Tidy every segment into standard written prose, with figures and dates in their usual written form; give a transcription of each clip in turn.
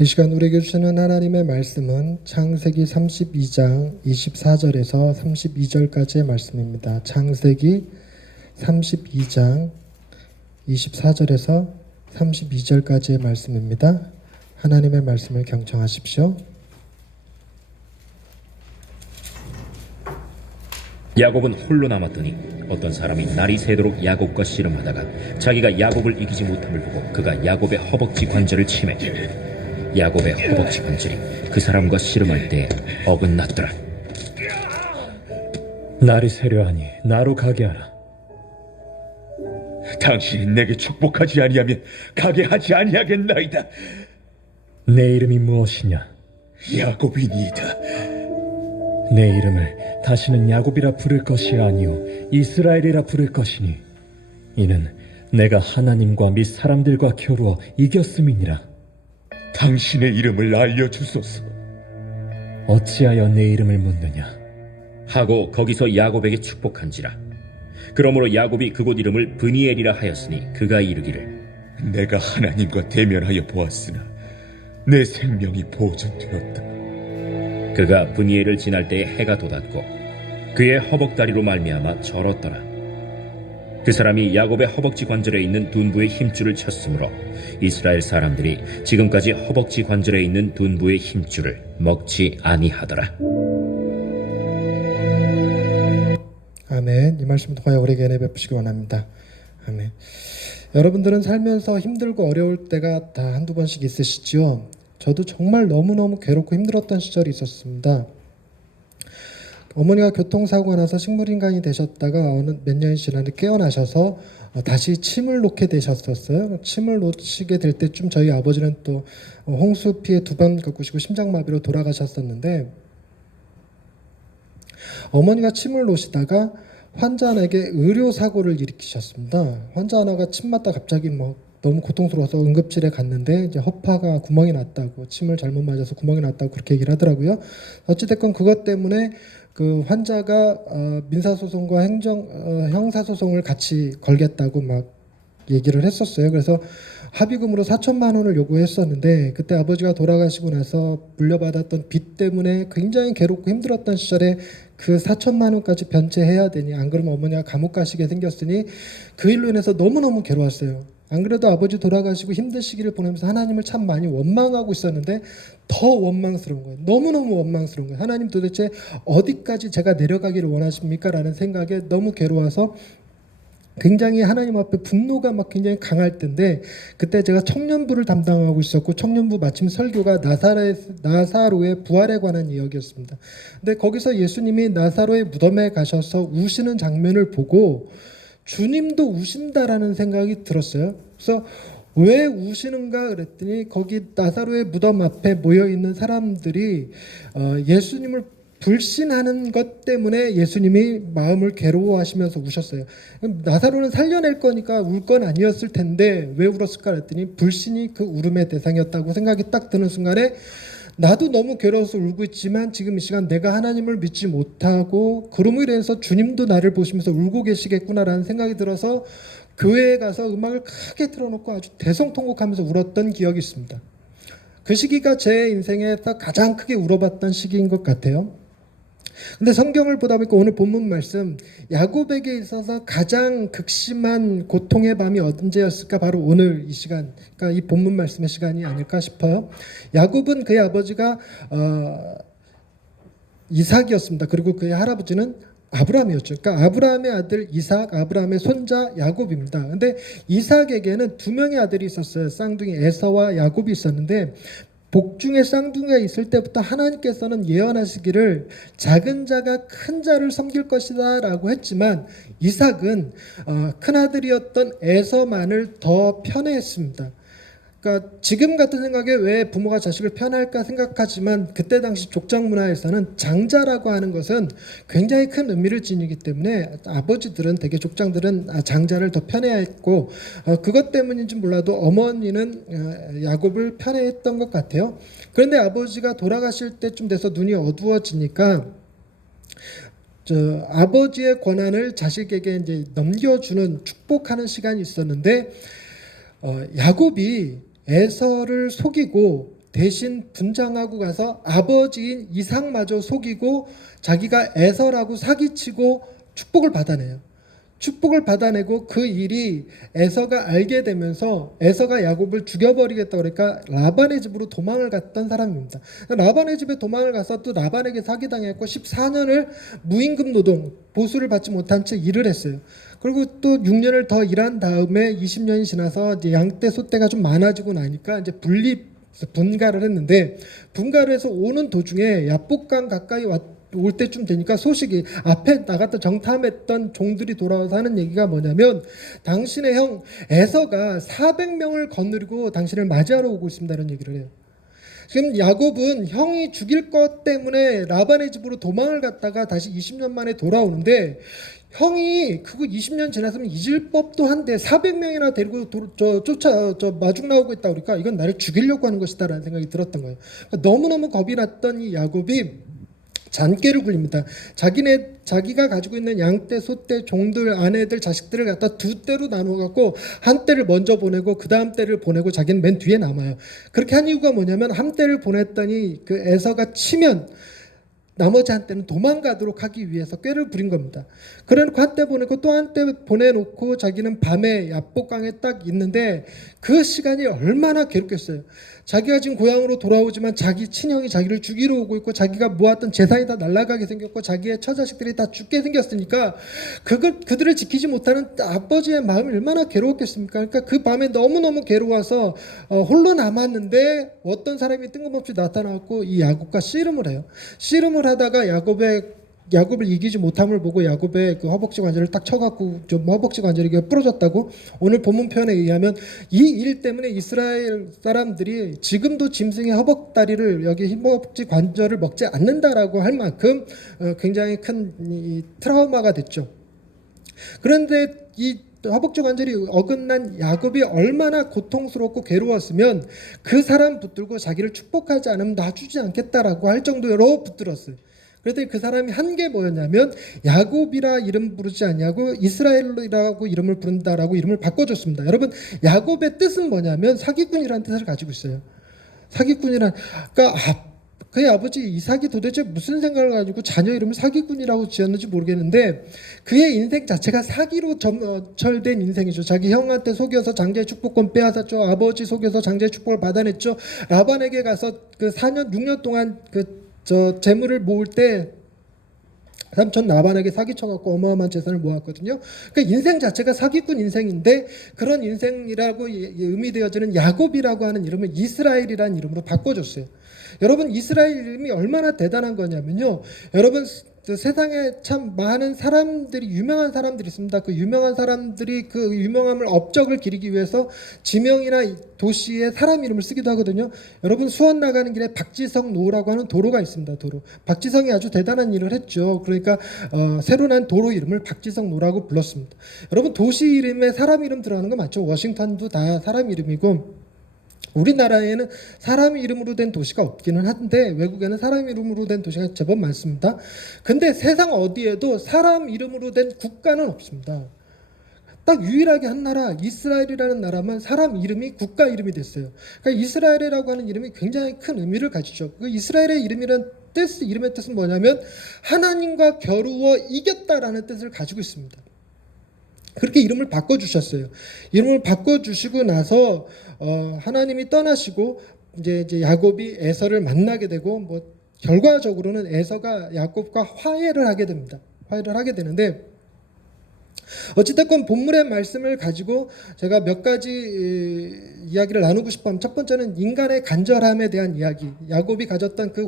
이 시간 우리에게 주시는 하나님의 말씀은 창세기 32장 24절에서 32절까지의 말씀입니다. 창세기 32장 24절에서 32절까지의 말씀입니다. 하나님의 말씀을 경청하십시오. 야곱은 홀로 남았더니 어떤 사람이 날이 새도록 야곱과 씨름하다가 자기가 야곱을 이기지 못함을 보고 그가 야곱의 허벅지 관절을 치매 야곱의 허벅지 관절이 그 사람과 씨름할 때 어긋났더라. 날이 새려하니 나로 가게 하라. 당신이 내게 축복하지 아니하면 가게 하지 아니하겠나이다. 내 이름이 무엇이냐? 야곱이니이다. 내 이름을 다시는 야곱이라 부를 것이 아니요 이스라엘이라 부를 것이니 이는 내가 하나님과 및 사람들과 겨루어 이겼음이니라. 당신의 이름을 알려주소서. 어찌하여 내 이름을 묻느냐? 하고 거기서 야곱에게 축복한지라. 그러므로 야곱이 그곳 이름을 브니엘이라 하였으니 그가 이르기를 내가 하나님과 대면하여 보았으나 내 생명이 보존되었다. 그가 브니엘을 지날 때에 해가 돋았고 그의 허벅다리로 말미암아 절었더라. 그 사람이 야곱의 허벅지 관절에 있는 둔부의 힘줄을 쳤으므로 이스라엘 사람들이 지금까지 허벅지 관절에 있는 둔부의 힘줄을 먹지 아니하더라. 아멘. 이 말씀 통하여 우리에게 은혜 베푸시기 원합니다. 아멘. 여러분들은 살면서 힘들고 어려울 때가 다 한두 번씩 있으시죠? 저도 정말 너무너무 괴롭고 힘들었던 시절이 있었습니다. 어머니가 교통사고가 나서 식물인간이 되셨다가 어느 몇 년이 지났는데 깨어나셔서 다시 침을 놓게 되셨었어요. 침을 놓으시게 될 때쯤 저희 아버지는 또 홍수 피해 2번 겪으시고 심장마비로 돌아가셨었는데 어머니가 침을 놓으시다가 환자 하나에게 의료사고를 일으키셨습니다. 환자 하나가 침 맞다 갑자기 너무 고통스러워서 응급실에 갔는데 이제 허파가 구멍이 났다고 침을 잘못 맞아서 구멍이 났다고 그렇게 얘기를 하더라고요. 어찌됐건 그것 때문에 그 환자가 민사소송과 형사소송을 같이 걸겠다고 막 얘기를 했었어요. 그래서 합의금으로 4천만 원을 요구했었는데 그때 아버지가 돌아가시고 나서 물려받았던 빚 때문에 굉장히 괴롭고 힘들었던 시절에 그 4천만 원까지 변제해야 되니 안 그러면 어머니가 감옥 가시게 생겼으니 그 일로 인해서 너무너무 괴로웠어요. 안 그래도 아버지 돌아가시고 힘든 시기를 보내면서 하나님을 참 많이 원망하고 있었는데 더 원망스러운 거예요. 너무너무 원망스러운 거예요. 하나님 도대체 어디까지 제가 내려가기를 원하십니까? 라는 생각에 너무 괴로워서 굉장히 하나님 앞에 분노가 막 굉장히 강할 때인데 그때 제가 청년부를 담당하고 있었고 청년부 마침 설교가 나사로의 부활에 관한 이야기였습니다. 근데 거기서 예수님이 나사로의 무덤에 가셔서 우시는 장면을 보고 주님도 우신다라는 생각이 들었어요. 그래서 왜 우시는가 그랬더니 거기 나사로의 무덤 앞에 모여 있는 사람들이 예수님을 불신하는 것 때문에 예수님이 마음을 괴로워하시면서 우셨어요. 나사로는 살려낼 거니까 울 건 아니었을 텐데 왜 울었을까 그랬더니 불신이 그 울음의 대상이었다고 생각이 딱 드는 순간에 나도 너무 괴로워서 울고 있지만 지금 이 시간 내가 하나님을 믿지 못하고 그럼으로 인해서 주님도 나를 보시면서 울고 계시겠구나라는 생각이 들어서 교회에 가서 음악을 크게 틀어놓고 아주 대성통곡하면서 울었던 기억이 있습니다. 그 시기가 제 인생에서 가장 크게 울어봤던 시기인 것 같아요. 근데 성경을 보다 보니까 오늘 본문 말씀 야곱에게 있어서 가장 극심한 고통의 밤이 언제였을까? 바로 오늘 이 시간, 그러니까 이 본문 말씀의 시간이 아닐까 싶어요. 야곱은 그의 아버지가 이삭이었습니다. 그리고 그의 할아버지는 아브라함이었죠. 그러니까 아브라함의 아들 이삭, 아브라함의 손자 야곱입니다. 근데 이삭에게는 2명의 아들이 있었어요. 쌍둥이 에서와 야곱이 있었는데 복중에 쌍둥이가 있을 때부터 하나님께서는 예언하시기를 작은 자가 큰 자를 섬길 것이다 라고 했지만 이삭은 큰아들이었던 에서만을 더 편애했습니다. 그러니까 지금 같은 생각에 왜 부모가 자식을 편할까 생각하지만 그때 당시 족장 문화에서는 장자라고 하는 것은 굉장히 큰 의미를 지니기 때문에 아버지들은 대개 족장들은 장자를 더 편애했고 그것 때문인지 몰라도 어머니는 야곱을 편애했던 것 같아요. 그런데 아버지가 돌아가실 때쯤 돼서 눈이 어두워지니까 아버지의 권한을 자식에게 이제 넘겨주는 축복하는 시간이 있었는데 야곱이 에서를 속이고 대신 분장하고 가서 아버지인 이삭마저 속이고 자기가 에서라고 사기치고 축복을 받아내요. 축복을 받아내고 그 일이 에서가 알게 되면서 에서가 야곱을 죽여버리겠다 그러니까 라반의 집으로 도망을 갔던 사람입니다. 라반의 집에 도망을 가서 또 라반에게 사기당했고 14년을 무임금 노동 보수를 받지 못한 채 일을 했어요. 그리고 또 6년을 더 일한 다음에 20년이 지나서 이제 양떼 소떼가 좀 많아지고 나니까 이제 분가를 했는데 분가를 해서 오는 도중에 야복강 가까이 올 때쯤 되니까 소식이 앞에 나갔다 정탐했던 종들이 돌아와서 하는 얘기가 뭐냐면 당신의 형 에서가 400명을 거느리고 당신을 맞이하러 오고 있습니다 이런 얘기를 해요. 지금 야곱은 형이 죽일 것 때문에 라반의 집으로 도망을 갔다가 다시 20년 만에 돌아오는데 형이 그거 20년 지났으면 잊을 법도 한데 400명이나 데리고 마중 나오고 있다 그러니까 이건 나를 죽이려고 하는 것이다라는 생각이 들었던 거예요. 그러니까 너무너무 겁이 났던 이 야곱이 잔꾀를 굴립니다. 자기가 가지고 있는 양떼, 소떼, 종들, 아내들, 자식들을 갖다 두 떼로 나누어 갖고 한 떼를 먼저 보내고 그 다음 떼를 보내고 자기는 맨 뒤에 남아요. 그렇게 한 이유가 뭐냐면 한 떼를 보냈더니 그 에서가 치면 나머지 한 떼는 도망가도록 하기 위해서 꾀를 부린 겁니다. 그러니까 한 떼 보내고 또 한 떼 보내놓고 자기는 밤에 야복강에 딱 있는데 그 시간이 얼마나 괴롭겠어요. 자기가 지금 고향으로 돌아오지만 자기 친형이 자기를 죽이러 오고 있고 자기가 모았던 재산이 다 날아가게 생겼고 자기의 처자식들이 다 죽게 생겼으니까 그들을 지키지 못하는 아버지의 마음이 얼마나 괴로웠겠습니까? 그러니까 그 밤에 너무너무 괴로워서 홀로 남았는데 어떤 사람이 뜬금없이 나타나고 이 야곱과 씨름을 해요. 씨름을 하다가 야곱을 이기지 못함을 보고 야곱의 그 허벅지 관절을 딱 쳐갖고 좀 허벅지 관절이 부러졌다고 오늘 본문 표현에 의하면 이 일 때문에 이스라엘 사람들이 지금도 짐승의 허벅다리를 여기 허벅지 관절을 먹지 않는다라고 할 만큼 굉장히 큰 이 트라우마가 됐죠. 그런데 이 허벅지 관절이 어긋난 야곱이 얼마나 고통스럽고 괴로웠으면 그 사람 붙들고 자기를 축복하지 않으면 놔주지 않겠다라고 할 정도로 붙들었어요. 그랬더니 그 사람이 한 게 뭐였냐면 야곱이라 이름 부르지 않냐고 이스라엘이라고 이름을 부른다라고 이름을 바꿔줬습니다. 여러분 야곱의 뜻은 뭐냐면 사기꾼이라는 뜻을 가지고 있어요. 사기꾼이란 그러니까 그의 아버지 이삭이 도대체 무슨 생각을 가지고 자녀 이름을 사기꾼이라고 지었는지 모르겠는데 그의 인생 자체가 사기로 점철된 인생이죠. 자기 형한테 속여서 장자의 축복권 빼앗았죠. 아버지 속여서 장자의 축복을 받아냈죠. 라반에게 가서 그 4년 6년 동안 재물을 모을 때 삼촌 라반에게 사기쳐갖고 어마어마한 재산을 모았거든요. 그러니까 인생 자체가 사기꾼 인생인데 그런 인생이라고 의미되어지는 야곱이라고 하는 이름을 이스라엘이라는 이름으로 바꿔줬어요. 여러분 이스라엘 이름이 얼마나 대단한 거냐면요. 여러분 세상에 참 많은 사람들이 유명한 사람들이 있습니다. 그 유명한 사람들이 그 유명함을 업적을 기리기 위해서 지명이나 도시에 사람 이름을 쓰기도 하거든요. 여러분 수원 나가는 길에 박지성 노라고 하는 도로가 있습니다. 도로. 박지성이 아주 대단한 일을 했죠. 그러니까 새로 난 도로 이름을 박지성 노라고 불렀습니다. 여러분 도시 이름에 사람 이름 들어가는 거 맞죠? 워싱턴도 다 사람 이름이고 우리나라에는 사람 이름으로 된 도시가 없기는 한데 외국에는 사람 이름으로 된 도시가 제법 많습니다. 근데 세상 어디에도 사람 이름으로 된 국가는 없습니다. 딱 유일하게 한 나라 이스라엘이라는 나라만 사람 이름이 국가 이름이 됐어요. 그러니까 이스라엘이라고 하는 이름이 굉장히 큰 의미를 가지죠. 그 이스라엘의 이름의 뜻은 뭐냐면 하나님과 겨루어 이겼다라는 뜻을 가지고 있습니다. 그렇게 이름을 바꿔주셨어요. 이름을 바꿔주시고 나서 하나님이 떠나시고 이제 야곱이 에서를 만나게 되고 뭐 결과적으로는 에서가 야곱과 화해를 하게 됩니다. 화해를 하게 되는데 어찌됐건 본문의 말씀을 가지고 제가 몇 가지 이야기를 나누고 싶어하면 첫 번째는 인간의 간절함에 대한 이야기. 야곱이 가졌던 그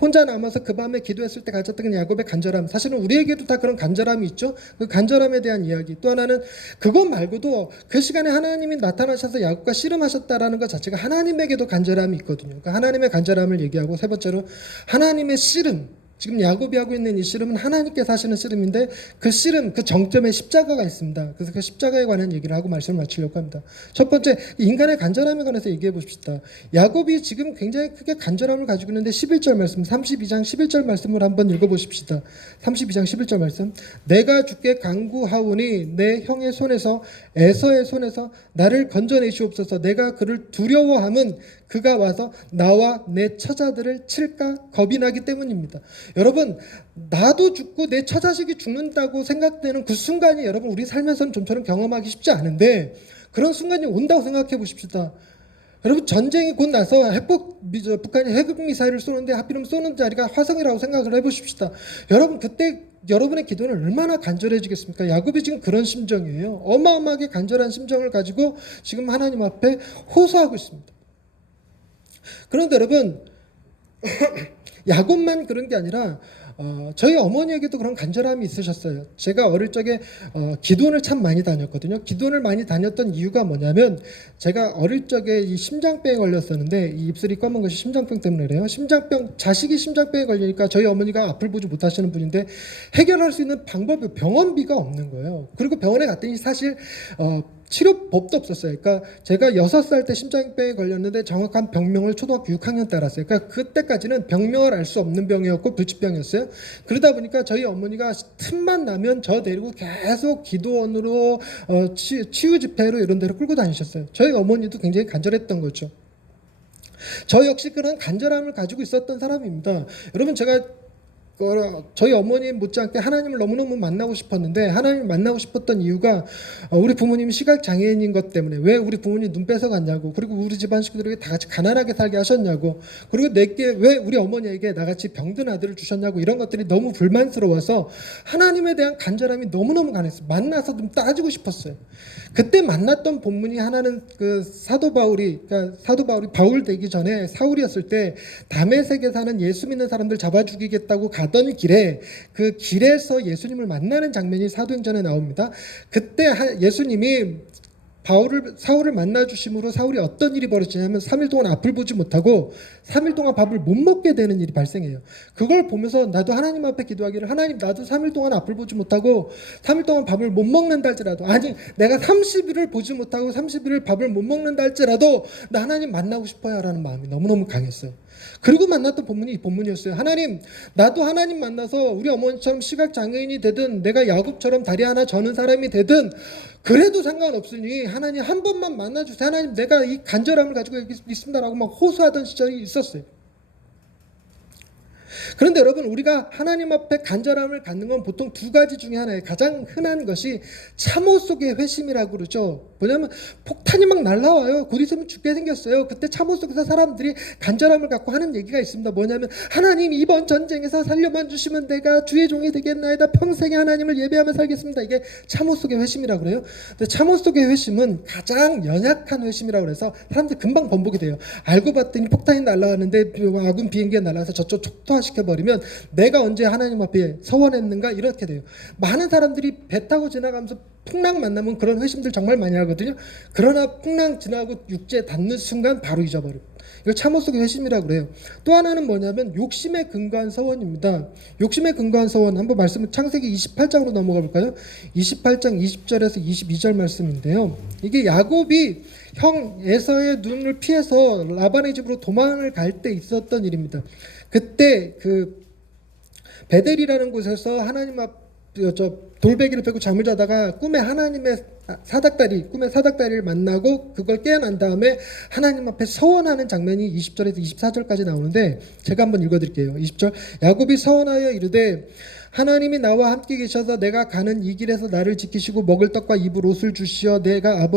혼자 남아서 그 밤에 기도했을 때 가졌던 야곱의 간절함. 사실은 우리에게도 다 그런 간절함이 있죠. 그 간절함에 대한 이야기. 또 하나는 그것 말고도 그 시간에 하나님이 나타나셔서 야곱과 씨름하셨다라는 것 자체가 하나님에게도 간절함이 있거든요. 그러니까 하나님의 간절함을 얘기하고 세 번째로 하나님의 씨름. 지금 야곱이 하고 있는 이 씨름은 하나님께서 하시는 씨름인데 그 씨름, 그 정점에 십자가가 있습니다. 그래서 그 십자가에 관한 얘기를 하고 말씀을 마치려고 합니다. 첫 번째, 인간의 간절함에 관해서 얘기해 봅시다. 야곱이 지금 굉장히 크게 간절함을 가지고 있는데 11절 말씀, 32장 11절 말씀을 한번 읽어보십시다. 32장 11절 말씀. 내가 주께 간구하오니 내 형의 손에서 에서의 손에서 나를 건져내시옵소서. 내가 그를 두려워함은 그가 와서 나와 내 처자들을 칠까 겁이 나기 때문입니다. 여러분, 나도 죽고 내 처자식이 죽는다고 생각되는 그 순간이 여러분 우리 삶에서는 좀처럼 경험하기 쉽지 않은데 그런 순간이 온다고 생각해 보십시다. 여러분, 전쟁이 곧 나서 북한이 핵 미사일을 쏘는데 하필이면 쏘는 자리가 화성이라고 생각을 해보십시다. 여러분, 그때 여러분의 기도는 얼마나 간절해지겠습니까? 야곱이 지금 그런 심정이에요. 어마어마하게 간절한 심정을 가지고 지금 하나님 앞에 호소하고 있습니다. 그런데 여러분, 야곱만 그런 게 아니라 저희 어머니에게도 그런 간절함이 있으셨어요. 제가 어릴 적에 기도원을 참 많이 다녔거든요. 기도원을 많이 다녔던 이유가 뭐냐면 제가 어릴 적에 이 심장병에 걸렸었는데 이 입술이 검은 것이 심장병 때문에 그래요. 자식이 심장병에 걸리니까 저희 어머니가 앞을 보지 못하시는 분인데 해결할 수 있는 방법이 병원비가 없는 거예요. 그리고 병원에 갔더니 사실 치료법도 없었어요. 그러니까 제가 6살 때 심장병에 걸렸는데 정확한 병명을 초등학교 6학년 때 알았어요. 그러니까 그때까지는 병명을 알 수 없는 병이었고 불치병이었어요. 그러다 보니까 저희 어머니가 틈만 나면 저 데리고 계속 기도원으로 치유 집회로 이런 데로 끌고 다니셨어요. 저희 어머니도 굉장히 간절했던 거죠. 저 역시 그런 간절함을 가지고 있었던 사람입니다. 여러분, 제가 저희 어머니 못지않게 하나님을 너무너무 만나고 싶었는데 하나님을 만나고 싶었던 이유가 우리 부모님이 시각장애인인 것 때문에 왜 우리 부모님 눈 뺏어갔냐고, 그리고 우리 집안 식구들에게 다 같이 가난하게 살게 하셨냐고, 그리고 내게 왜 우리 어머니에게 나같이 병든 아들을 주셨냐고, 이런 것들이 너무 불만스러워서 하나님에 대한 간절함이 너무너무 강했어요. 만나서 좀 따지고 싶었어요. 그때 만났던 본문이 하나는 그 사도 바울이 바울 되기 전에 사울이었을 때 다메섹에 사는 예수 믿는 사람들 잡아 죽이겠다고 가던 길에 그 길에서 예수님을 만나는 장면이 사도행전에 나옵니다. 그때 예수님이 사울을 만나 주심으로 사울이 어떤 일이 벌어지냐면 3일 동안 앞을 보지 못하고 3일 동안 밥을 못 먹게 되는 일이 발생해요. 그걸 보면서 나도 하나님 앞에 기도하기를, 하나님, 나도 3일 동안 앞을 보지 못하고 3일 동안 밥을 못 먹는다 할지라도, 아니 내가 30일을 보지 못하고 30일을 밥을 못 먹는다 할지라도 나 하나님 만나고 싶어요 라는 마음이 너무너무 강했어요. 그리고 만났던 본문이 이 본문이었어요. 하나님, 나도 하나님 만나서 우리 어머니처럼 시각장애인이 되든 내가 야곱처럼 다리 하나 저는 사람이 되든 그래도 상관없으니 하나님 한 번만 만나주세요. 하나님, 내가 이 간절함을 가지고 여기 있습니다라고 막 호소하던 시절이 있었어요. 그런데 여러분, 우리가 하나님 앞에 간절함을 갖는 건 보통 두 가지 중에 하나예요. 가장 흔한 것이 참호 속의 회심이라고 그러죠. 뭐냐면 폭탄이 막 날라와요. 곧 있으면 죽게 생겼어요. 그때 참호 속에서 사람들이 간절함을 갖고 하는 얘기가 있습니다. 뭐냐면, 하나님, 이번 전쟁에서 살려만 주시면 내가 주의 종이 되겠나이다. 평생에 하나님을 예배하며 살겠습니다. 이게 참호 속의 회심이라고 그래요. 근데 참호 속의 회심은 가장 연약한 회심이라고 그래서 사람들이 금방 번복이 돼요. 알고 봤더니 폭탄이 날라왔는데 아군 비행기가 날아와서 저쪽 촉토화시켜버리면 내가 언제 하나님 앞에 서원했는가, 이렇게 돼요. 많은 사람들이 배 타고 지나가면서 풍랑 만나면 그런 회심들 정말 많이 하거든요. 그러나 풍랑 지나고 육지에 닿는 순간 바로 잊어버려요. 이걸 참호 속의 회심이라고 그래요. 또 하나는 뭐냐면 욕심에 근거한 서원입니다. 욕심에 근거한 서원, 한번 말씀을 창세기 28장으로 넘어가 볼까요? 28장 20절에서 22절 말씀인데요. 이게 야곱이 형 에서의 눈을 피해서 라반의 집으로 도망을 갈 때 있었던 일입니다. 그때 그 베델이라는 곳에서 하나님 앞 돌베개를 펴고 잠을 자다가 꿈에 사닥다리를 만나고 그걸 깨어난 다음에 하나님 앞에 서원하는 장면이 20절에서 24절까지 나오는데 제가 한번 읽어드릴게요. 20절, 야곱이 서원하여 이르되 하나님이 나와 함께 계셔서 내가 가는 이 길에서 나를 지키시고 먹을 떡과 입을 옷을 주시어 내가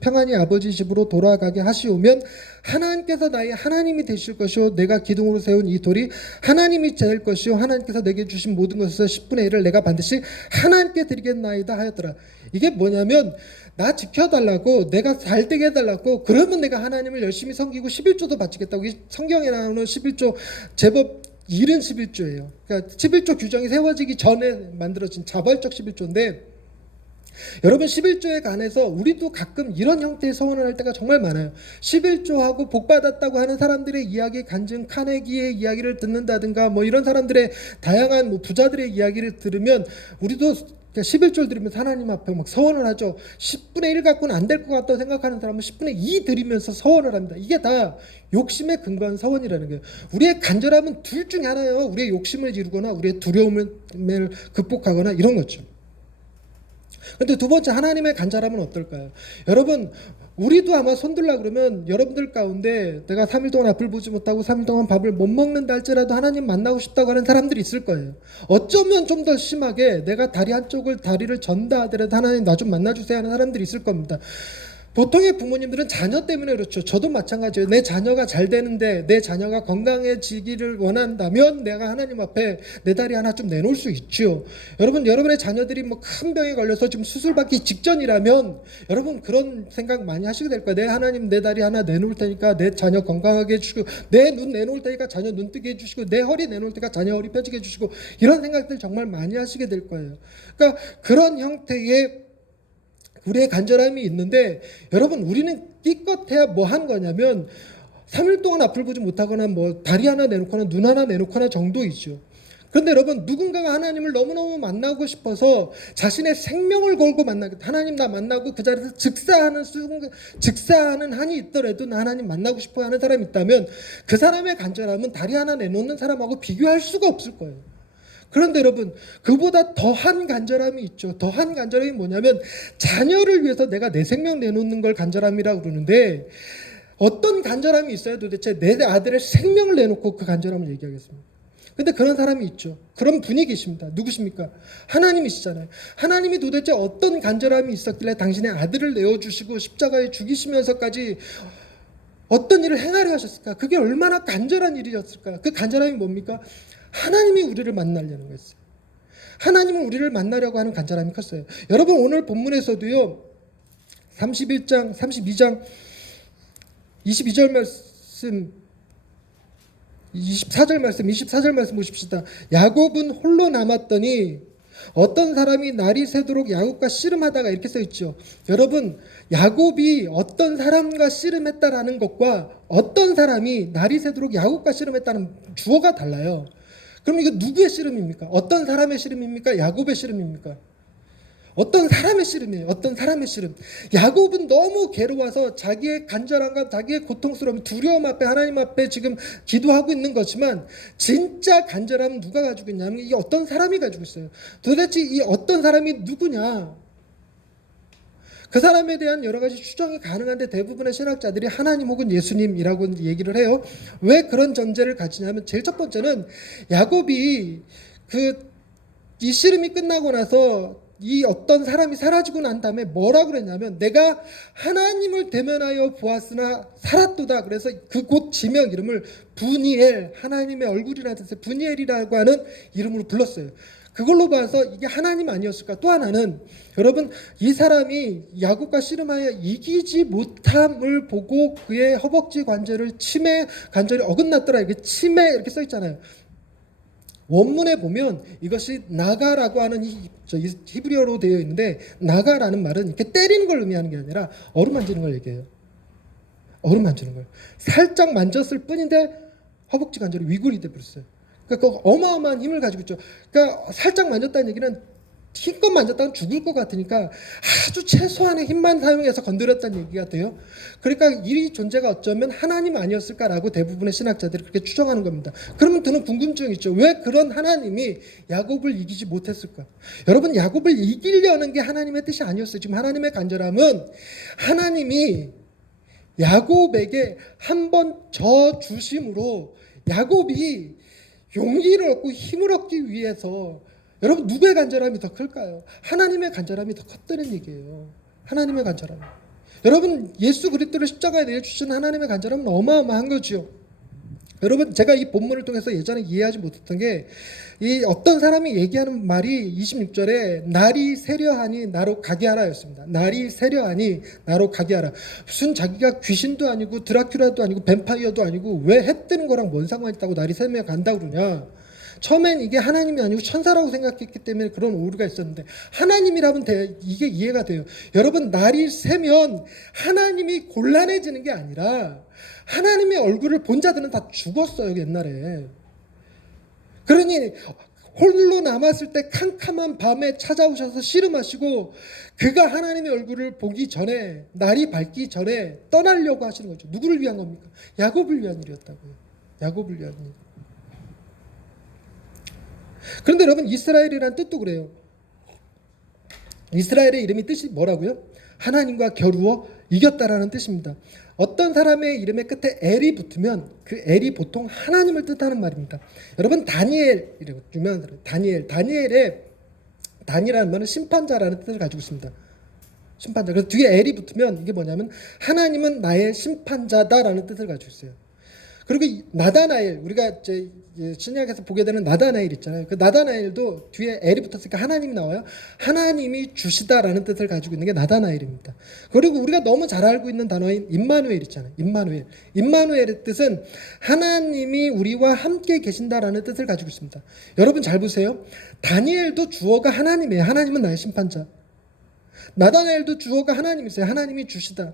평안히 아버지 집으로 돌아가게 하시오면 하나님께서 나의 하나님이 되실 것이요 내가 기둥으로 세운 이 돌이 하나님이 될 것이요 하나님께서 내게 주신 모든 것에서 10분의 1을 내가 반드시 하나님께 드리겠나이다 하였더라. 이게 뭐냐면, 나 지켜달라고, 내가 잘 되게 해달라고, 그러면 내가 하나님을 열심히 섬기고 11조도 바치겠다고. 이 성경에 나오는 11조 제법 이른 11조예요. 그러니까 11조 규정이 세워지기 전에 만들어진 자발적 11조인데, 여러분, 11조에 관해서 우리도 가끔 이런 형태의 서원을 할 때가 정말 많아요. 11조하고 복받았다고 하는 사람들의 이야기, 간증 카네기의 이야기를 듣는다든가 뭐 이런 사람들의 다양한 뭐 부자들의 이야기를 들으면 우리도 11조를 들으면서 하나님 앞에 막 서원을 하죠. 10분의 1 갖고는 안 될 것 같다고 생각하는 사람은 10분의 2 드리면서 서원을 합니다. 이게 다 욕심에 근거한 서원이라는 거예요. 우리의 간절함은 둘 중에 하나예요. 우리의 욕심을 이루거나 우리의 두려움을 극복하거나 이런 거죠. 그런데 두 번째, 하나님의 간절함은 어떨까요? 여러분, 우리도 아마 손들라 그러면 여러분들 가운데 내가 3일 동안 앞을 보지 못하고 3일 동안 밥을 못 먹는다 할지라도 하나님 만나고 싶다고 하는 사람들이 있을 거예요. 어쩌면 좀 더 심하게 내가 다리를 전다 하더라도 하나님 나 좀 만나주세요 하는 사람들이 있을 겁니다. 보통의 부모님들은 자녀 때문에 그렇죠. 저도 마찬가지예요. 내 자녀가 잘 되는데 내 자녀가 건강해지기를 원한다면 내가 하나님 앞에 내 다리 하나 좀 내놓을 수 있죠. 여러분, 여러분의 자녀들이 뭐 큰 병에 걸려서 지금 수술받기 직전이라면 여러분 그런 생각 많이 하시게 될 거예요. 내 하나님 내 다리 하나 내놓을 테니까 내 자녀 건강하게 해주시고, 내 눈 내놓을 테니까 자녀 눈 뜨게 해주시고, 내 허리 내놓을 테니까 자녀 허리 펴지게 해주시고, 이런 생각들 정말 많이 하시게 될 거예요. 그러니까 그런 형태의 우리의 간절함이 있는데, 여러분 우리는 기껏해야 뭐 한 거냐면 3일 동안 앞을 보지 못하거나 뭐 다리 하나 내놓거나 눈 하나 내놓거나 정도이죠. 그런데 여러분, 누군가가 하나님을 너무너무 만나고 싶어서 자신의 생명을 걸고 만나겠다, 하나님 나 만나고 그 자리에서 즉사하는 한이 있더라도 나 하나님 만나고 싶어 하는 사람이 있다면 그 사람의 간절함은 다리 하나 내놓는 사람하고 비교할 수가 없을 거예요. 그런데 여러분, 그보다 더한 간절함이 있죠. 더한 간절함이 뭐냐면 자녀를 위해서 내가 내 생명 내놓는 걸 간절함이라고 그러는데, 어떤 간절함이 있어야 도대체 내 아들의 생명을 내놓고 그 간절함을 얘기하겠습니까? 근데 그런 사람이 있죠. 그런 분이 계십니다. 누구십니까? 하나님이시잖아요. 하나님이 도대체 어떤 간절함이 있었길래 당신의 아들을 내어주시고 십자가에 죽이시면서까지 어떤 일을 행하려 하셨을까? 그게 얼마나 간절한 일이었을까? 그 간절함이 뭡니까? 하나님이 우리를 만나려는 거였어요. 하나님은 우리를 만나려고 하는 간절함이 컸어요. 여러분, 오늘 본문에서도요, 32장 22절 말씀, 24절 말씀 보십시다. 야곱은 홀로 남았더니 어떤 사람이 날이 새도록 야곱과 씨름하다가, 이렇게 써 있죠. 여러분, 야곱이 어떤 사람과 씨름했다라는 것과 어떤 사람이 날이 새도록 야곱과 씨름했다는 주어가 달라요. 그럼 이거 누구의 씨름입니까? 어떤 사람의 씨름입니까? 야곱의 씨름입니까? 어떤 사람의 씨름이에요. 어떤 사람의 씨름. 야곱은 너무 괴로워서 자기의 간절함과 자기의 고통스러움, 두려움 앞에 하나님 앞에 지금 기도하고 있는 거지만, 진짜 간절함은 누가 가지고 있냐면 이 어떤 사람이 가지고 있어요. 도대체 이 어떤 사람이 누구냐? 그 사람에 대한 여러 가지 추정이 가능한데 대부분의 신학자들이 하나님 혹은 예수님이라고 얘기를 해요. 왜 그런 전제를 가지냐면, 제일 첫 번째는 야곱이 이 씨름이 끝나고 나서 이 어떤 사람이 사라지고 난 다음에 뭐라 그랬냐면, 내가 하나님을 대면하여 보았으나 살았도다. 그래서 그곳 지명 이름을 부니엘, 하나님의 얼굴이라는 뜻의 부니엘이라고 하는 이름으로 불렀어요. 그걸로 봐서 이게 하나님 아니었을까? 또 하나는, 여러분, 이 사람이 야곱과 씨름하여 이기지 못함을 보고 그의 허벅지 관절을 관절이 어긋났더라. 이게 치매 이렇게 써 있잖아요. 원문에 보면 이것이 나가라고 하는 히브리어로 되어 있는데, 나가라는 말은 이렇게 때리는 걸 의미하는 게 아니라 어루만지는 걸 얘기해요. 어루만지는 걸. 살짝 만졌을 뿐인데 허벅지 관절이 위골이 돼 버렸어요. 그러니까 어마어마한 힘을 가지고 있죠. 그러니까 살짝 만졌다는 얘기는 힘껏 만졌다면 죽을 것 같으니까 아주 최소한의 힘만 사용해서 건드렸다는 얘기가 돼요. 그러니까 이 존재가 어쩌면 하나님 아니었을까라고 대부분의 신학자들이 그렇게 추정하는 겁니다. 그러면 드는 궁금증이 있죠. 왜 그런 하나님이 야곱을 이기지 못했을까? 여러분, 야곱을 이기려는 게 하나님의 뜻이 아니었어요. 지금 하나님의 간절함은 하나님이 야곱에게 한번 져 주심으로 야곱이 용기를 얻고 힘을 얻기 위해서, 여러분 누구의 간절함이 더 클까요? 하나님의 간절함이 더 컸다는 얘기예요. 하나님의 간절함. 여러분, 예수 그리스도를 십자가에 내주신 하나님의 간절함은 어마어마한 거죠. 여러분, 제가 이 본문을 통해서 예전에 이해하지 못했던 게, 이 어떤 사람이 얘기하는 말이 26절에 날이 세려하니 나로 가게 하라였습니다. 날이 세려하니 나로 가게 하라. 무슨 자기가 귀신도 아니고 드라큘라도 아니고 뱀파이어도 아니고 왜 해 뜨는 거랑 뭔 상관이 있다고 날이 새며 간다고 그러냐. 처음엔 이게 하나님이 아니고 천사라고 생각했기 때문에 그런 오류가 있었는데, 하나님이라면 이게 이해가 돼요. 여러분, 날이 새면 하나님이 곤란해지는 게 아니라 하나님의 얼굴을 본 자들은 다 죽었어요, 옛날에. 그러니 홀로 남았을 때 캄캄한 밤에 찾아오셔서 씨름하시고, 그가 하나님의 얼굴을 보기 전에, 날이 밝기 전에 떠나려고 하시는 거죠. 누구를 위한 겁니까? 야곱을 위한 일이었다고요. 야곱을 위한 일. 그런데 여러분, 이스라엘이라는 뜻도 그래요. 이스라엘의 이름이 뜻이 뭐라고요? 하나님과 겨루어 이겼다라는 뜻입니다. 어떤 사람의 이름의 끝에 엘이 붙으면 그 엘이 보통 하나님을 뜻하는 말입니다. 여러분 다니엘 유명한 사람 다니엘의 단이라는 말은 심판자라는 뜻을 가지고 있습니다. 심판자. 그래서 뒤에 엘이 붙으면 이게 뭐냐면 하나님은 나의 심판자다라는 뜻을 가지고 있어요. 그리고 나다나엘 우리가 이제 신약에서 보게 되는 나다나엘 있잖아요. 그 나다나엘도 뒤에 엘이 붙었으니까 하나님이 나와요. 하나님이 주시다라는 뜻을 가지고 있는 게 나다나엘입니다. 그리고 우리가 너무 잘 알고 있는 단어인 임마누엘 있잖아요. 임마누엘의 뜻은 하나님이 우리와 함께 계신다라는 뜻을 가지고 있습니다. 여러분 잘 보세요. 다니엘도 주어가 하나님이에요. 하나님은 나의 심판자. 나다나엘도 주어가 하나님이세요. 하나님이 주시다.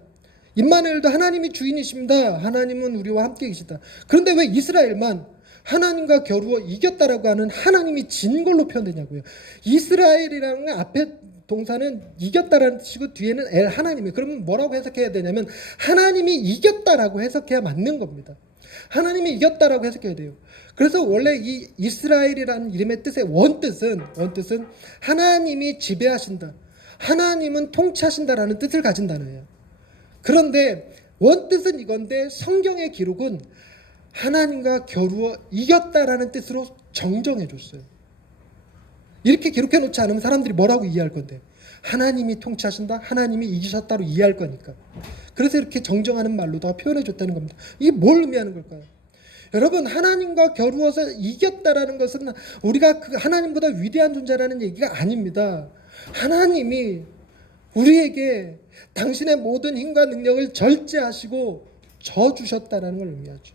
임마누엘도 하나님이 주인이십니다. 하나님은 우리와 함께 계시다. 그런데 왜 이스라엘만 하나님과 겨루어 이겼다라고 하는 하나님이 진 걸로 표현되냐고요. 이스라엘이라는 앞에 동사는 이겼다라는 뜻이고 뒤에는 엘 하나님이에요. 그러면 뭐라고 해석해야 되냐면 하나님이 이겼다라고 해석해야 맞는 겁니다. 하나님이 이겼다라고 해석해야 돼요. 그래서 원래 이 이스라엘이라는 이름의 뜻의 원뜻은 하나님이 지배하신다. 하나님은 통치하신다라는 뜻을 가진 단어예요. 그런데 원뜻은 이건데 성경의 기록은 하나님과 겨루어 이겼다라는 뜻으로 정정해 줬어요. 이렇게 기록해 놓지 않으면 사람들이 뭐라고 이해할 건데 하나님이 통치하신다, 하나님이 이기셨다로 이해할 거니까. 그래서 이렇게 정정하는 말로다가 표현해 줬다는 겁니다. 이게 뭘 의미하는 걸까요? 여러분 하나님과 겨루어서 이겼다라는 것은 우리가 그 하나님보다 위대한 존재라는 얘기가 아닙니다. 하나님이 우리에게 당신의 모든 힘과 능력을 절제하시고 져 주셨다라는 걸 의미하죠.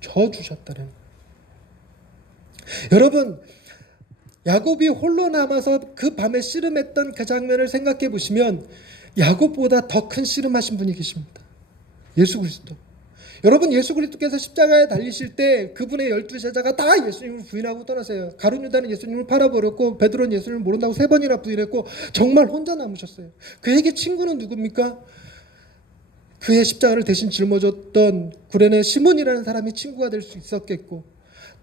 져 주셨다는. 여러분 야곱이 홀로 남아서 그 밤에 씨름했던 그 장면을 생각해 보시면 야곱보다 더 큰 씨름하신 분이 계십니다. 예수 그리스도. 여러분 예수 그리스도께서 십자가에 달리실 때 그분의 12제자가 다 예수님을 부인하고 떠나세요. 가룟 유다는 예수님을 팔아버렸고 베드로는 예수님을 모른다고 3번이나 부인했고 정말 혼자 남으셨어요. 그에게 친구는 누굽니까? 그의 십자가를 대신 짊어졌던 구레네 시몬이라는 사람이 친구가 될 수 있었겠고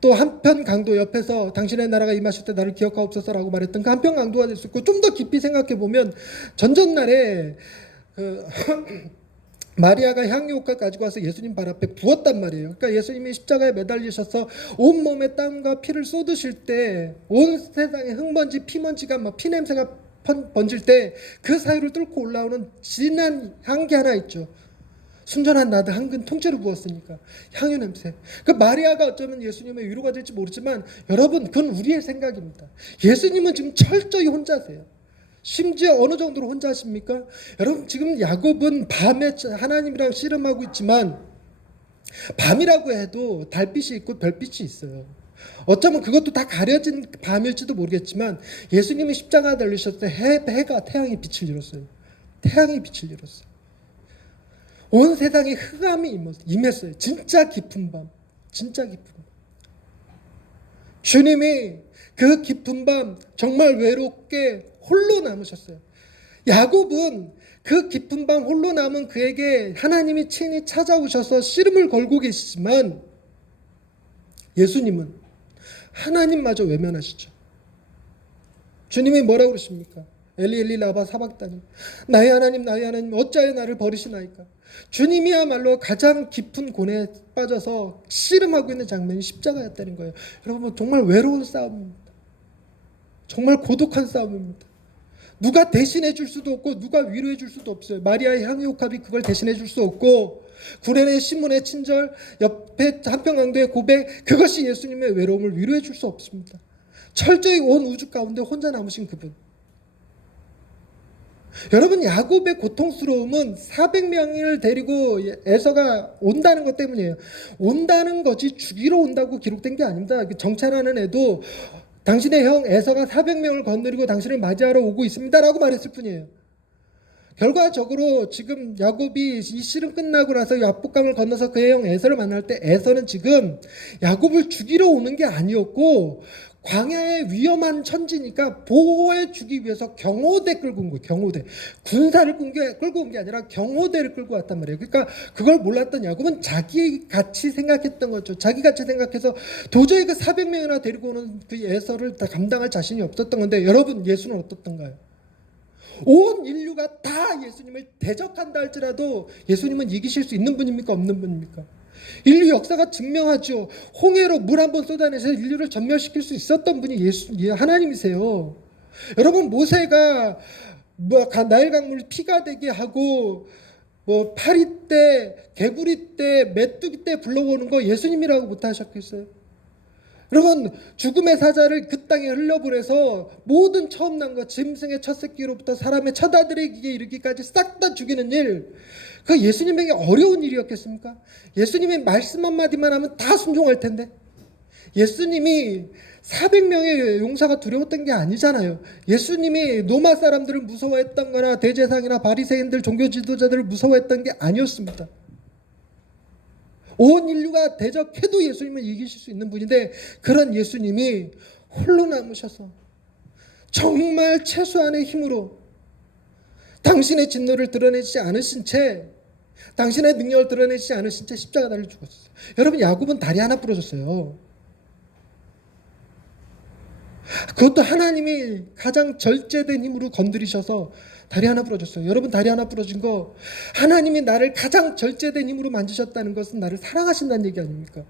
또 한편 강도 옆에서 당신의 나라가 임하실 때 나를 기억하옵소서라고 말했던 그 한편 강도가 될 수 있고 좀 더 깊이 생각해 보면 전전날에 마리아가 향유옥화 가지고 와서 예수님 발 앞에 부었단 말이에요. 그러니까 예수님이 십자가에 매달리셔서 온몸에 땀과 피를 쏟으실 때 온 세상에 흙먼지 피먼지가 막 피냄새가 번질 때 그 사이를 뚫고 올라오는 진한 향기 하나 있죠. 순전한 나드 한근 통째로 부었으니까 향유 냄새. 그 마리아가 어쩌면 예수님의 위로가 될지 모르지만 여러분 그건 우리의 생각입니다. 예수님은 지금 철저히 혼자세요. 심지어 어느 정도로 혼자 하십니까? 여러분 지금 야곱은 밤에 하나님이랑 씨름하고 있지만 밤이라고 해도 달빛이 있고 별빛이 있어요. 어쩌면 그것도 다 가려진 밤일지도 모르겠지만 예수님이 십자가 달리셨을 때 해가 태양이 빛을 잃었어요. 태양이 빛을 잃었어요. 온 세상에 흑암이 임했어요. 진짜 깊은 밤. 진짜 깊은 밤. 주님이 그 깊은 밤 정말 외롭게 홀로 남으셨어요. 야곱은 그 깊은 밤 홀로 남은 그에게 하나님이 친히 찾아오셔서 씨름을 걸고 계시지만 예수님은 하나님마저 외면하시죠. 주님이 뭐라고 그러십니까? 엘리 엘리 라바 사박다니 나의 하나님 어찌하여 나를 버리시나이까. 주님이야말로 가장 깊은 곤에 빠져서 씨름하고 있는 장면이 십자가였다는 거예요. 여러분 정말 외로운 싸움입니다. 정말 고독한 싸움입니다. 누가 대신해 줄 수도 없고 누가 위로해 줄 수도 없어요. 마리아의 향유옥합이 그걸 대신해 줄 수 없고 구레네 시몬의 친절 옆에 한평강도의 고백 그것이 예수님의 외로움을 위로해 줄 수 없습니다. 철저히 온 우주 가운데 혼자 남으신 그분. 여러분 야곱의 고통스러움은 400명을 데리고 에서가 온다는 것 때문이에요. 온다는 것이 죽이러 온다고 기록된 게 아닙니다. 정찰하는 애도 당신의 형 에서가 400명을 건드리고 당신을 맞이하러 오고 있습니다라고 말했을 뿐이에요. 결과적으로 지금 야곱이 이 씨름 끝나고 나서 압복강을 건너서 그의 형 에서를 만날 때 에서는 지금 야곱을 죽이러 오는 게 아니었고 광야의 위험한 천지니까 보호해 주기 위해서 경호대 끌고 온 거예요. 경호대. 군사를 끌고 온 게 아니라 경호대를 끌고 왔단 말이에요. 그러니까 그걸 몰랐던 야곱은 자기 같이 생각했던 거죠. 자기 같이 생각해서 도저히 그 400명이나 데리고 오는 그 예서를 다 감당할 자신이 없었던 건데 여러분 예수는 어떻던가요? 온 인류가 다 예수님을 대적한다 할지라도 예수님은 이기실 수 있는 분입니까? 없는 분입니까? 인류 역사가 증명하죠. 홍해로 물 한 번 쏟아내서 인류를 전멸시킬 수 있었던 분이 하나님이세요. 여러분, 모세가 나일 강물을 피가 되게 하고 파리 때, 개구리 때, 메뚜기 때 불러오는 거 예수님이라고 못하셨겠어요? 여러분, 죽음의 사자를 그 땅에 흘려보내서 모든 처음 난 것, 짐승의 첫 새끼로부터 사람의 첫 아들에게 이르기까지 싹 다 죽이는 일, 그 예수님에게 어려운 일이었겠습니까? 예수님이 말씀 한마디만 하면 다 순종할 텐데, 예수님이 400명의 용사가 두려웠던 게 아니잖아요. 예수님이 로마 사람들을 무서워했던 거나 대제사장이나 바리새인들, 종교 지도자들을 무서워했던 게 아니었습니다. 온 인류가 대적해도 예수님은 이기실 수 있는 분인데, 그런 예수님이 홀로 남으셔서 정말 최소한의 힘으로 당신의 진노를 드러내지 않으신 채, 당신의 능력을 드러내지 않으신 채 십자가 달려 죽었어요. 여러분, 야곱은 다리 하나 부러졌어요. 그것도 하나님이 가장 절제된 힘으로 건드리셔서 다리 하나 부러졌어요. 여러분, 다리 하나 부러진 거, 하나님이 나를 가장 절제된 힘으로 만지셨다는 것은 나를 사랑하신다는 얘기 아닙니까?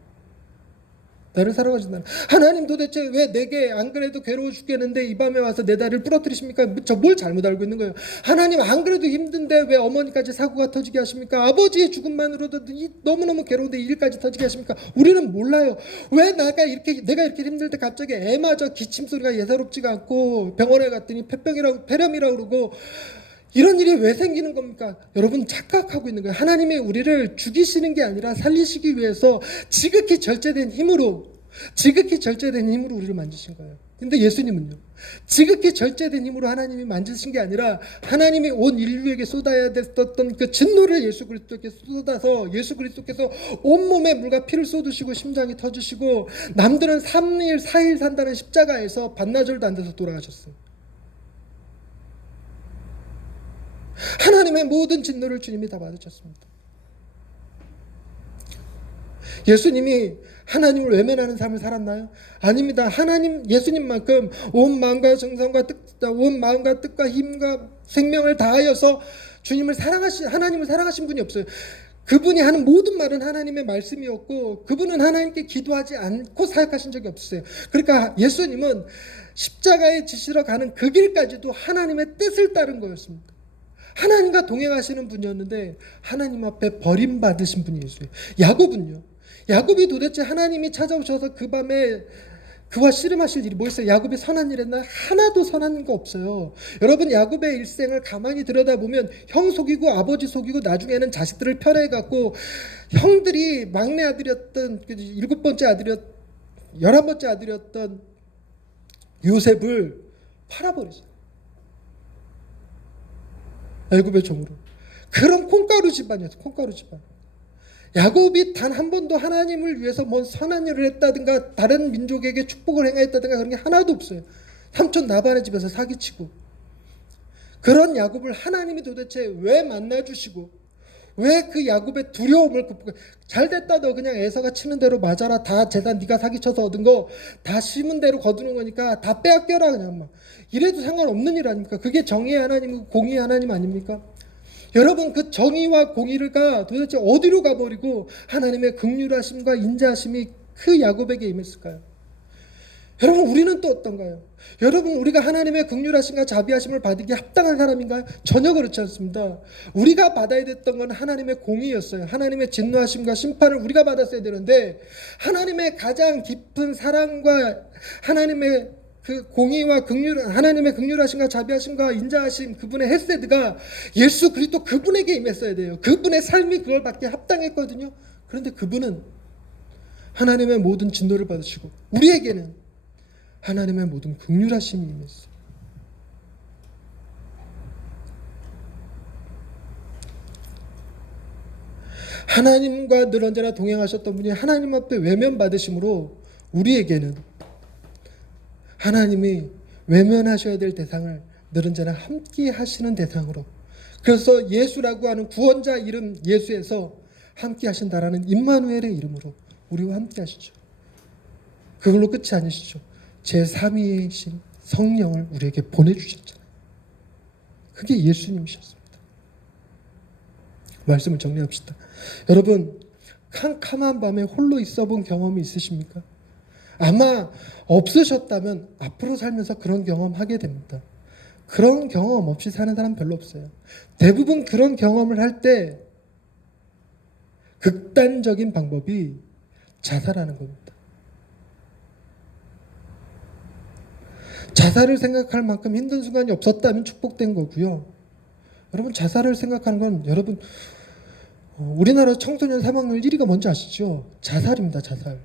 나를 사랑하신다는. 하나님 도대체 왜 내게 안 그래도 괴로워 죽겠는데 이 밤에 와서 내 다리를 부러뜨리십니까? 저 뭘 잘못 알고 있는 거예요? 하나님 안 그래도 힘든데 왜 어머니까지 사고가 터지게 하십니까? 아버지의 죽음만으로도 너무너무 괴로운데 이 일까지 터지게 하십니까? 우리는 몰라요. 왜 내가 이렇게 힘들 때 갑자기 애마저 기침 소리가 예사롭지가 않고 병원에 갔더니 폐렴이라고 그러고, 이런 일이 왜 생기는 겁니까? 여러분, 착각하고 있는 거예요. 하나님이 우리를 죽이시는 게 아니라 살리시기 위해서 지극히 절제된 힘으로 우리를 만지신 거예요. 근데 예수님은요, 지극히 절제된 힘으로 하나님이 만지신 게 아니라 하나님이 온 인류에게 쏟아야 됐던 그 진노를 예수 그리스도께 쏟아서 예수 그리스도께서 온몸에 물과 피를 쏟으시고 심장이 터지시고, 남들은 3일 4일 산다는 십자가에서 반나절도 안 돼서 돌아가셨어요. 하나님의 모든 진노를 주님이 다 받으셨습니다. 예수님이 하나님을 외면하는 삶을 살았나요? 아닙니다. 예수님만큼 온 마음과 정성과 온 마음과 뜻과 힘과 생명을 다하여서 하나님을 사랑하신 분이 없어요. 그분이 하는 모든 말은 하나님의 말씀이었고, 그분은 하나님께 기도하지 않고 사역하신 적이 없어요. 그러니까 예수님은 십자가에 지시러 가는 그 길까지도 하나님의 뜻을 따른 거였습니다. 하나님과 동행하시는 분이었는데 하나님 앞에 버림받으신 분이 예수예요. 야곱이 도대체 하나님이 찾아오셔서 그 밤에 그와 씨름하실 일이 뭐 있어요? 야곱이 선한 일 했나요? 하나도 선한 거 없어요. 여러분, 야곱의 일생을 가만히 들여다보면 형 속이고 아버지 속이고 나중에는 자식들을 편애해갖고, 형들이 막내 아들이었던 11번째 아들이었던 요셉을 팔아버리죠. 애굽의 종으로. 그런 콩가루 집안이었어요. 콩가루 집안. 야곱이 단 한 번도 하나님을 위해서 뭔 선한 일을 했다든가 다른 민족에게 축복을 행했다든가 그런 게 하나도 없어요. 삼촌 나반의 집에서 사기치고. 그런 야곱을 하나님이 도대체 왜 만나주시고, 왜 그 야곱의 두려움을 잘됐다, 너 그냥 에서가 치는 대로 맞아라, 다 재산 네가 사기쳐서 얻은 거 다 심은 대로 거두는 거니까 다 빼앗겨라, 그냥 막 이래도 상관없는 일 아닙니까? 그게 정의의 하나님이고 공의의 하나님 아닙니까? 여러분, 그 정의와 공의가 도대체 어디로 가버리고 하나님의 긍휼하심과 인자하심이 그 야곱에게 임했을까요? 여러분, 우리는 또 어떤가요? 여러분, 우리가 하나님의 긍휼하심과 자비하심을 받기에 합당한 사람인가요? 전혀 그렇지 않습니다. 우리가 받아야 됐던 건 하나님의 공의였어요. 하나님의 진노하심과 심판을 우리가 받았어야 되는데, 하나님의 가장 깊은 사랑과 하나님의 그 공의와 하나님의 긍휼하심과 자비하심과 인자하심, 그분의 헤세드가 예수 그리스도 그분에게 임했어야 돼요. 그분의 삶이 그걸 받기에 합당했거든요. 그런데 그분은 하나님의 모든 진노를 받으시고, 우리에게는 하나님의 모든 긍휼하심이 임했어요. 하나님과 늘 언제나 동행하셨던 분이 하나님 앞에 외면받으심으로, 우리에게는 하나님이 외면하셔야 될 대상을 늘 언제나 함께 하시는 대상으로, 그래서 예수라고 하는 구원자 이름 예수에서 함께 하신다라는 임마누엘의 이름으로 우리와 함께 하시죠. 그걸로 끝이 아니시죠. 제3위이신 성령을 우리에게 보내주셨잖아요. 그게 예수님이셨습니다. 말씀을 정리합시다. 여러분, 캄캄한 밤에 홀로 있어 본 경험이 있으십니까? 아마 없으셨다면 앞으로 살면서 그런 경험 하게 됩니다. 그런 경험 없이 사는 사람 별로 없어요. 대부분 그런 경험을 할 때 극단적인 방법이 자살하는 겁니다. 자살을 생각할 만큼 힘든 순간이 없었다면 축복된 거고요. 여러분, 자살을 생각하는 건 여러분 우리나라 청소년 사망률 1위가 뭔지 아시죠? 자살입니다. 자살.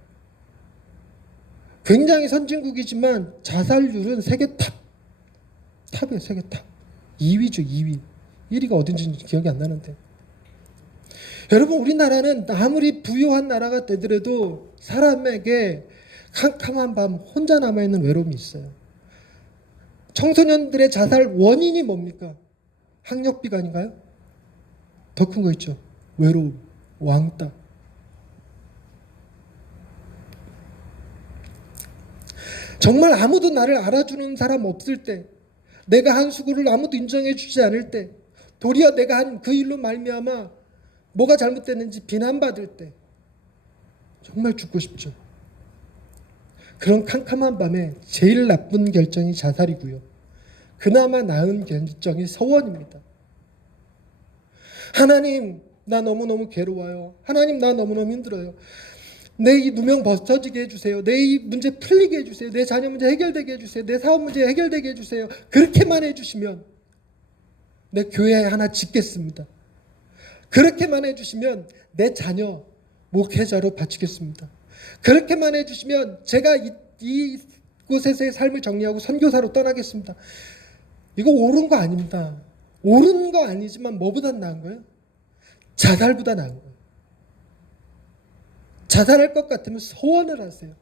굉장히 선진국이지만 자살률은 세계 탑이에요. 세계 탑. 2위죠. 2위. 1위가 어딘지 기억이 안 나는데. 여러분, 우리나라는 아무리 부유한 나라가 되더라도 사람에게 캄캄한 밤 혼자 남아있는 외로움이 있어요. 청소년들의 자살 원인이 뭡니까? 학력비가 아닌가요? 더 큰 거 있죠. 외로움, 왕따. 정말 아무도 나를 알아주는 사람 없을 때, 내가 한 수고를 아무도 인정해 주지 않을 때, 도리어 내가 한 그 일로 말미암아 뭐가 잘못됐는지 비난받을 때 정말 죽고 싶죠. 그런 캄캄한 밤에 제일 나쁜 결정이 자살이고요. 그나마 나은 결정이 서원입니다. 하나님, 나 너무너무 괴로워요. 하나님, 나 너무너무 힘들어요. 내 이 누명 벗어지게 해주세요. 내 이 문제 풀리게 해주세요. 내 자녀 문제 해결되게 해주세요. 내 사업 문제 해결되게 해주세요. 그렇게만 해주시면 내 교회 하나 짓겠습니다. 그렇게만 해주시면 내 자녀 목회자로 바치겠습니다. 그렇게만 해주시면 제가 이곳에서의 삶을 정리하고 선교사로 떠나겠습니다. 이거 옳은 거 아닙니다. 옳은 거 아니지만 뭐보다 나은 거예요? 자살보다 나은 거예요. 자살할 것 같으면 소원을 하세요.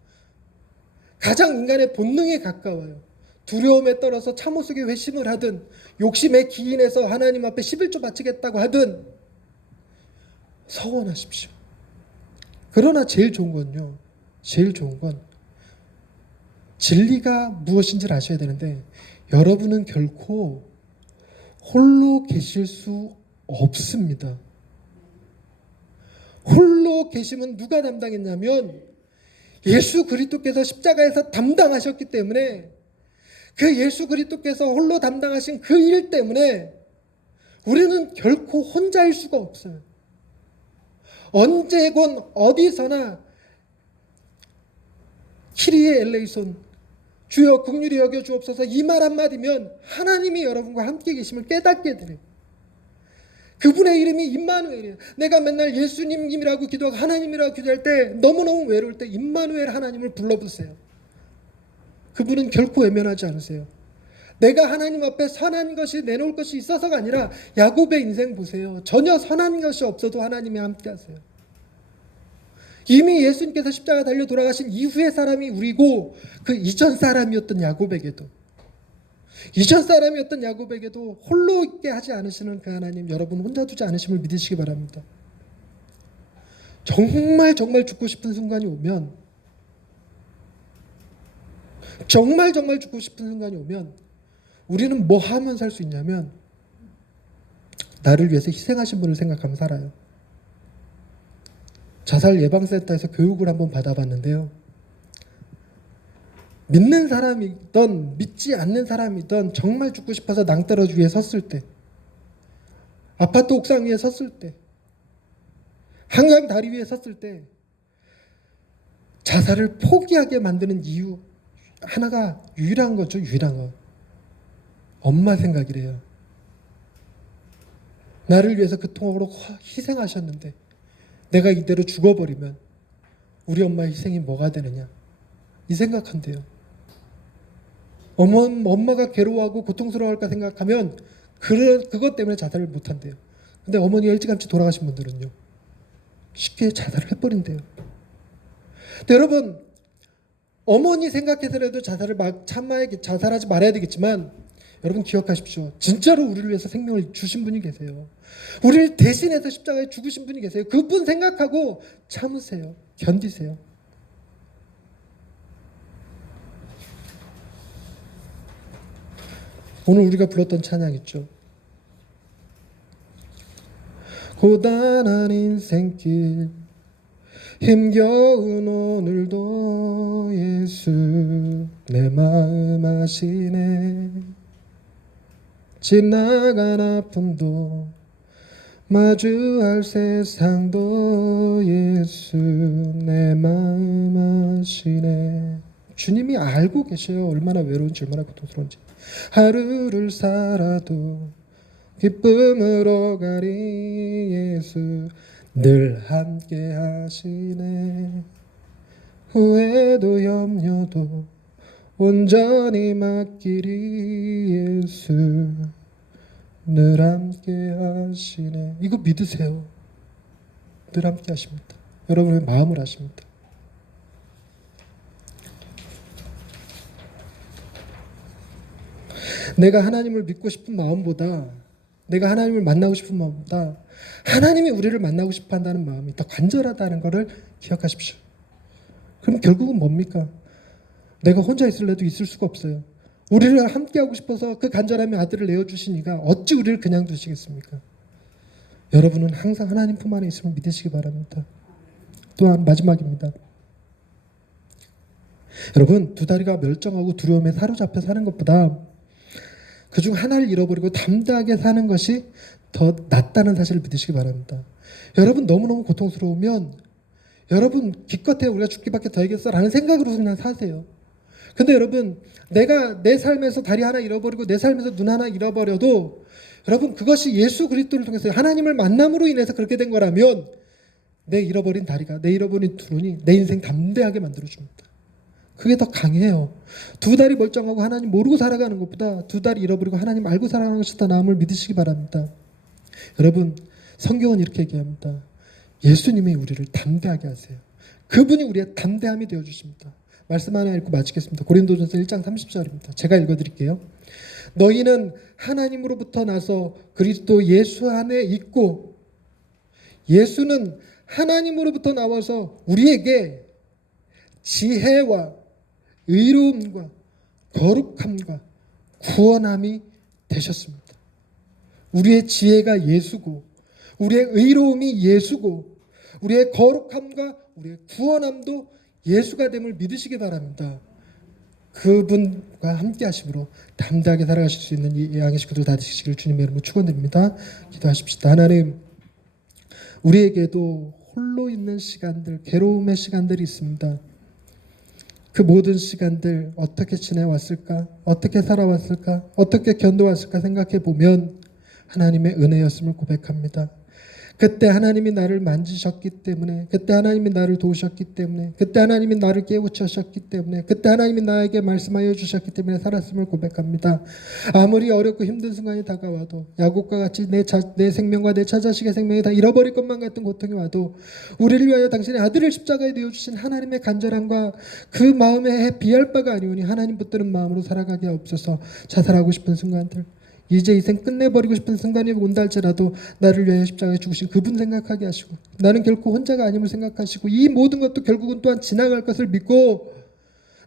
가장 인간의 본능에 가까워요. 두려움에 떨어서 참호 속에 회심을 하든 욕심에 기인해서 하나님 앞에 11조 바치겠다고 하든 서원하십시오. 그러나 제일 좋은 건요. 제일 좋은 건 진리가 무엇인지를 아셔야 되는데 여러분은 결코 홀로 계실 수 없습니다. 홀로 계심은 누가 담당했냐면 예수 그리스도께서 십자가에서 담당하셨기 때문에 그 예수 그리스도께서 홀로 담당하신 그 일 때문에 우리는 결코 혼자일 수가 없어요. 언제건 어디서나 키리에 엘레이손 주여 긍휼히 여겨 주옵소서 이 말 한마디면 하나님이 여러분과 함께 계심을 깨닫게 되네요. 그분의 이름이 임마누엘이에요. 내가 맨날 예수님이라고 기도하고 하나님이라고 기도할 때 너무너무 외로울 때 임마누엘 하나님을 불러보세요. 그분은 결코 외면하지 않으세요. 내가 하나님 앞에 선한 것이 내놓을 것이 있어서가 아니라 야곱의 인생 보세요. 전혀 선한 것이 없어도 하나님이 함께 하세요. 이미 예수님께서 십자가 달려 돌아가신 이후의 사람이 우리고 그 이전 사람이었던 야곱에게도 홀로 있게 하지 않으시는 그 하나님 여러분 혼자 두지 않으심을 믿으시기 바랍니다. 정말 죽고 싶은 순간이 오면 우리는 뭐 하면 살 수 있냐면 나를 위해서 희생하신 분을 생각하면 살아요. 자살 예방센터에서 교육을 한번 받아봤는데요. 믿는 사람이든 믿지 않는 사람이든 정말 죽고 싶어서 낭떠러지 위에 섰을 때, 아파트 옥상 위에 섰을 때, 한강 다리 위에 섰을 때 자살을 포기하게 만드는 이유 하나가 유일한 거죠. 유일한 거. 엄마 생각이래요. 나를 위해서 그토록 희생하셨는데 내가 이대로 죽어버리면 우리 엄마의 희생이 뭐가 되느냐 이 생각한대요. 엄마가 괴로워하고 고통스러워할까 생각하면 그것 때문에 자살을 못한대요. 근데 어머니가 일찌감치 돌아가신 분들은요 쉽게 자살을 해버린대요. 근데 여러분 어머니 생각해서라도 자살하지 말아야 되겠지만 여러분 기억하십시오. 진짜로 우리를 위해서 생명을 주신 분이 계세요. 우리를 대신해서 십자가에 죽으신 분이 계세요. 그분 생각하고 참으세요. 견디세요. 오늘 우리가 불렀던 찬양 있죠. 고단한 인생길 힘겨운 오늘도 예수 내 마음 아시네. 지나간 아픔도 마주할 세상도 예수 내 마음 아시네. 주님이 알고 계셔요. 얼마나 외로운지 얼마나 고통스러운지. 하루를 살아도 기쁨으로 가리 예수 늘 함께 하시네. 후회도 염려도 온전히 맡기리 예수 늘 함께 하시네. 이거 믿으세요. 늘 함께 하십니다. 여러분의 마음을 아십니다. 내가 하나님을 믿고 싶은 마음보다, 내가 하나님을 만나고 싶은 마음보다 하나님이 우리를 만나고 싶어 한다는 마음이 더 간절하다는 것을 기억하십시오. 그럼 결국은 뭡니까? 내가 혼자 있을래도 있을 수가 없어요. 우리를 함께하고 싶어서 그 간절함의 아들을 내어주시니까 어찌 우리를 그냥 두시겠습니까? 여러분은 항상 하나님 품 안에 있음을 믿으시기 바랍니다. 또한 마지막입니다. 여러분, 두 다리가 멸정하고 두려움에 사로잡혀 사는 것보다 그중 하나를 잃어버리고 담대하게 사는 것이 더 낫다는 사실을 믿으시기 바랍니다. 여러분 너무너무 고통스러우면 여러분 기껏해 우리가 죽기밖에 더 하겠어라는 생각으로 그냥 사세요. 근데 여러분 내가 내 삶에서 다리 하나 잃어버리고 내 삶에서 눈 하나 잃어버려도 여러분 그것이 예수 그리스도를 통해서 하나님을 만남으로 인해서 그렇게 된 거라면 내 잃어버린 다리가 내 잃어버린 두 눈이 내 인생 담대하게 만들어줍니다. 그게 더 강해요. 두 다리 멀쩡하고 하나님 모르고 살아가는 것보다 두 다리 잃어버리고 하나님 알고 살아가는 것이 더 나음을 믿으시기 바랍니다. 여러분 성경은 이렇게 얘기합니다. 예수님이 우리를 담대하게 하세요. 그분이 우리의 담대함이 되어주십니다. 말씀 하나 읽고 마치겠습니다. 고린도전서 1장 30절입니다. 제가 읽어드릴게요. 너희는 하나님으로부터 나서 그리스도 예수 안에 있고 예수는 하나님으로부터 나와서 우리에게 지혜와 의로움과 거룩함과 구원함이 되셨습니다. 우리의 지혜가 예수고 우리의 의로움이 예수고 우리의 거룩함과 우리의 구원함도 예수가 됨을 믿으시기 바랍니다. 그분과 함께 하심으로 담대하게 살아가실 수 있는 이 양의 식구들 다 되시기를 주님의 이름으로 축원드립니다. 기도하십시다. 하나님, 우리에게도 홀로 있는 시간들, 괴로움의 시간들이 있습니다. 그 모든 시간들 어떻게 지내왔을까? 어떻게 살아왔을까? 어떻게 견뎌왔을까 생각해 보면 하나님의 은혜였음을 고백합니다. 그때 하나님이 나를 만지셨기 때문에, 그때 하나님이 나를 도우셨기 때문에, 그때 하나님이 나를 깨우치셨기 때문에, 그때 하나님이 나에게 말씀하여 주셨기 때문에 살았음을 고백합니다. 아무리 어렵고 힘든 순간이 다가와도 야곱과 같이 내 생명과 내 자식의 생명이 다 잃어버릴 것만 같은 고통이 와도 우리를 위하여 당신의 아들을 십자가에 내어주신 하나님의 간절함과 그 마음에 비할 바가 아니오니 하나님 붙드는 마음으로 살아가게 하옵소서. 자살하고 싶은 순간들, 이제 이 생 끝내버리고 싶은 순간이 온다 할지라도 나를 위하여 십자가에 죽으신 그분 생각하게 하시고 나는 결코 혼자가 아님을 생각하시고 이 모든 것도 결국은 또한 지나갈 것을 믿고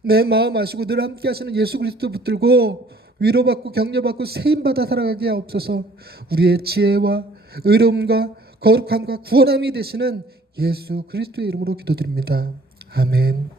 내 마음 아시고 늘 함께 하시는 예수 그리스도 붙들고 위로받고 격려받고 세임받아 살아가게 하옵소서. 우리의 지혜와 의로움과 거룩함과 구원함이 되시는 예수 그리스도의 이름으로 기도드립니다. 아멘.